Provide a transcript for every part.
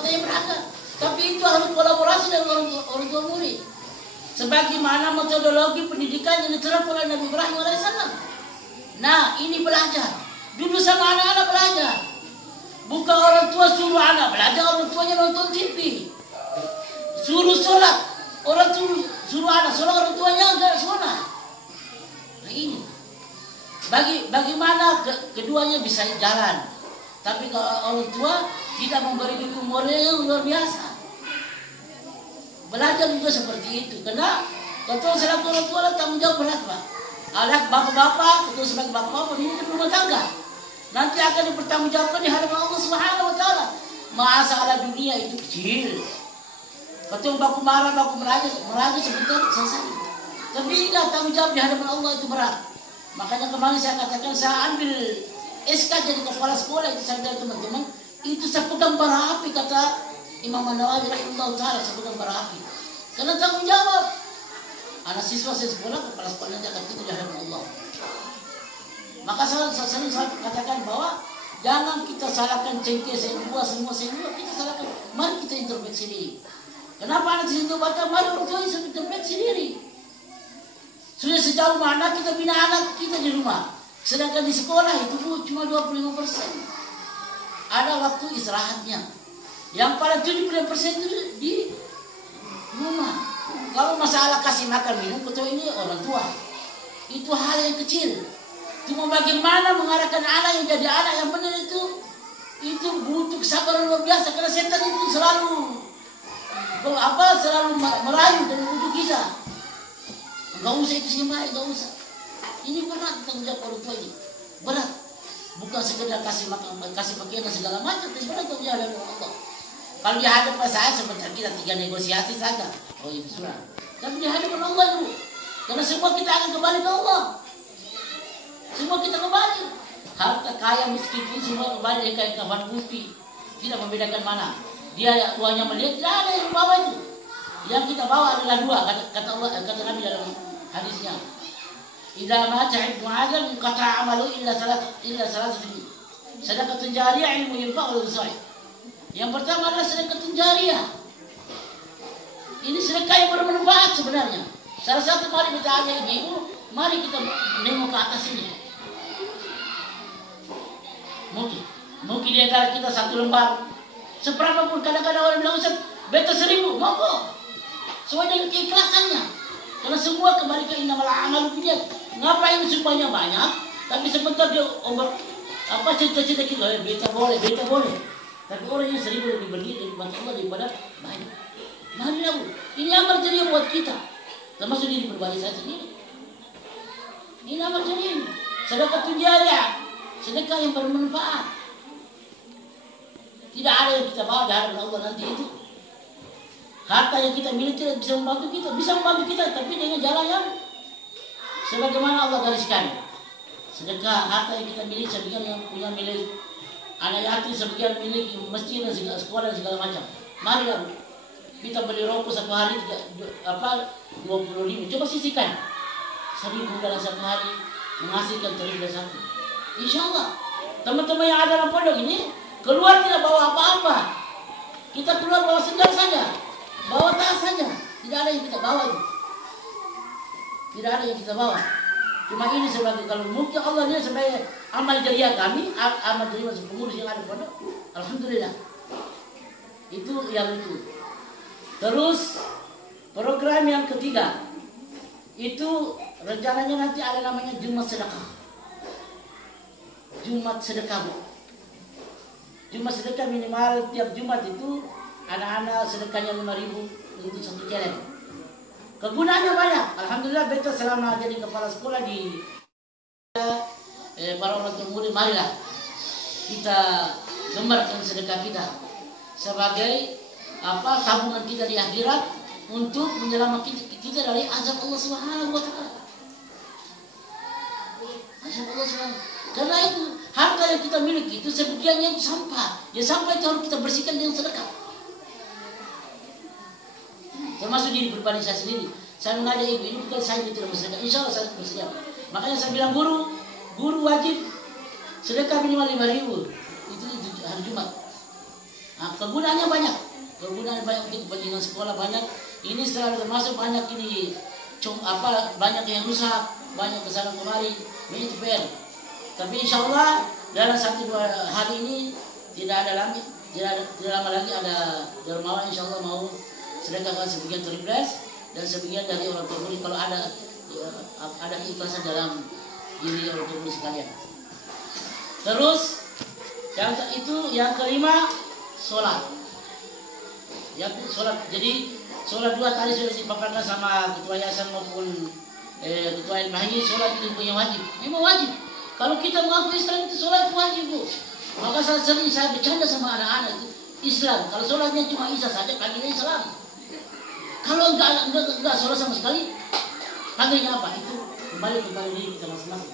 kota yang beragam. Tapi itu harus kolaborasi dengan orang tua murid. Sebagaimana metodologi pendidikan yang diterapkan oleh Nabi Ibrahim AS. Nah, ini belajar. Duduk sama anak-anak belajar. Bukan orang tua suruh anak belajar, orang tuanya nonton TV. Suruh sholat, orang suruh anak sholat, orang tuanya enggak sholat. Nah ini. Bagaimana keduanya bisa jalan. Tapi kalau orang tua tidak memberi dukungan moral yang luar biasa. Belajar juga seperti itu. Karena kalau selaku orang tua tanggung jawab berat, Pak. Anak bapak-bapak, ketua sebagai bapak-bapak ini rumah tangga. Nanti akan dipertanggungjawabkan di hadapan Allah Subhanahu wa taala. Masalah dunia itu kecil. Ketua baku marah, baku meraja sebentar selesai. Tapi ingat tanggung jawab di hadapan Allah itu berat. Makanya kemarin saya katakan saya ambil SK jadi kepala sekolah itu saya teman-teman, itu saya pegang bara api kata Imam An-Nawawi rahimahullah taala, saya pegang bara api. Karena tanggung jawab. Anak siswa saya sekolah, kepala sekolah nanti akan itu di hadapan Allah. Maka saya sering katakan bahwa jangan kita salahkan cengkeh saya dua, semua saya dua, kita salahkan. Mari kita introspeksi diri. Kenapa anak di situ baca? Mari orang tua introspeksi diri. Sudah sejauh mana kita bina anak kita di rumah. Sedangkan di sekolah itu cuma 25%. Ada waktu istirahatnya. Yang pada 70% itu di rumah. Kalau masalah kasih makan minum, betul ini orang tua. Itu hal yang kecil. Cuma bagaimana mengarahkan anak yang jadi anak yang benar itu butuh kesabaran luar biasa. Karena setan itu selalu merayu dan membujuk kita. Enggak usah itu sih, enggak usah. Ini berat tanggung jawab orang tua ini. Berat. Bukan sekedar kasih makan, kasih pakaian dan segala macam, tapi berat tanggung jawab Allah. Kalau di hadapan saya sebentar kita 3 negosiasi saja. Oh itu surah. Tapi di hadapan Allah itu. Karena semua kita akan kembali ke Allah. Semua kita kembali. Harta kaya miskin pun semua kembali kayak kafan putih. Tidak membedakan mana. Dia uangnya melihat, tidak ada yang bawa itu. Yang kita bawa adalah 2, kata Allah, kata Nabi dalam hadisnya. Idza mata ibnu Adam qata'a amalu illa salasatu. Sedekah jariyah, ilmu yanfa'u wa salih. Yang pertama adalah sedekah jariyah. Ini sedekah yang bermanfaat sebenarnya. Salah satu mari kita ajak ibu, mari kita nengok ke atas ini. Mungkin di antara kita 1 lembar. Seberapa pun kadang-kadang orang bilang Ustaz, beta 1000, monggo. Sesuai dengan keikhlasannya. Karena semua kembali ke innamal a'malu binniyat. Ngapain supaya banyak, tapi sebentar dia cita-cita kita, beta boleh. Tapi orang yang 1000 lebih berlihat dari Allah daripada banyak. Marilah, ini amal jariah buat kita. Termasuk diri pribadi saya sendiri. Ini amal jariah. Sedekah jariyah, sedekah yang bermanfaat. Tidak ada yang kita bawa di hadapan Allah nanti itu. Harta yang kita miliki tidak bisa membantu kita. Bisa membantu kita, tapi dengan jalan yang sebagaimana Allah gariskan. Sedekah harta yang kita miliki, sebagian yang punya milik anak yatim, sebagian milik masjid dan segala sekolah dan segala macam. Mari kita beli rokok 1 hari 25. Coba sisihkan 1000 dalam 1 hari menghasilkan 1. Insya Allah teman-teman yang ada dalam pondok ini keluar tidak bawa apa-apa. Kita keluar bawa sendal saja, bawa tas saja. Tidak ada yang kita bawa itu. Tidak ada yang kita bawa. Cuma ini sebagai, kalau mungkin Allah ini sebagai amal jariah kami, amal jariah pengurus yang ada pondok. Alhamdulillah. Itu yang itu. Terus program yang ketiga itu rencananya nanti ada namanya Jumat Sedekah. Jumat Sedekah. Jumat sedekah minimal tiap Jumat itu anak-anak sedekahnya 5.000 untuk 1 challenge. Kegunaannya banyak. Alhamdulillah beta selama jadi kepala sekolah di para orang tua murid, marilah kita gembarkan sedekah kita sebagai tabungan kita di akhirat untuk menyelamatkan kita dari azab Allah Subhanahu wa taala. Azab Allah Subhanahu. Karena itu harta yang kita miliki itu sebagiannya itu sampah. Ya sampah itu harus kita bersihkan dengan sedekah. Termasuk diri pribadi saya sendiri. Saya mengajak ibu ini bukan saya tidak bersedekah. Insya Allah saya bersedia. Makanya saya bilang guru wajib sedekah minimal 5.000. Itu hari Jumat. Nah, kegunaannya banyak. Kegunaannya banyak untuk kepentingan sekolah banyak. Ini setelah termasuk banyak ini banyak yang rusak, banyak kesalahan kemari, ini PR. Tapi insya Allah dalam 1-2 hari ini tidak lama lagi ada dermawan insya Allah mau sedekahkan sebagian triplek dan sebagian dari orang tua murid kalau ada keikhlasan dalam diri orang tua murid sekalian. Terus yang kelima sholat. Sholat. Jadi sholat 2 kali sudah dipaparkan sama ketua yayasan maupun ketua ilmahi. Sholat itu punya wajib. Memang wajib. Kalau kita mengaku Islam itu sholat itu wajib, Bu. Maka sering saya bercanda sama anak-anak itu Islam. Kalau sholatnya cuma Isya saja panggilnya Islam. Kalau enggak sholat sama sekali, panggilnya apa? Itu kembali diri kita masing-masing.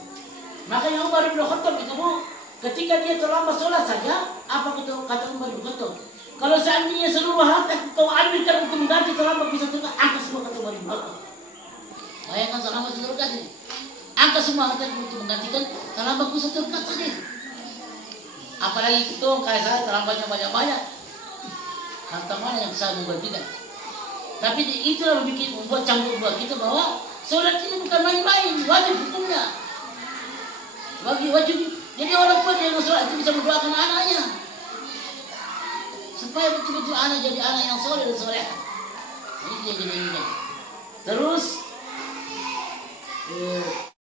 Makanya Umar bin Khattab itu, Bu, ketika dia terlambat sholat saja, apa kata Umar bin Khattab? Kalau seandainya seluruh harta kau ambilkan untuk mengganti terlambat bisa surga, angkat semua kata Umar bin Khattab. Bayangkan terlambat surga ini. Angkat semua harta untuk menggantikan terlambat bisa surga saja. Apalagi itu kayak saya terlambatnya banyak-banyak. Harta mana yang bisa menggantikan? Tapi itulah membuat campur buat kita bahwa sholat ini bukan main-main, wajib hukumnya. Wajib. Jadi orang pun yang sholat itu bisa mendoakan anaknya supaya betul-betul anak jadi anak yang soleh dan soleh. Ini dia jadi. Terus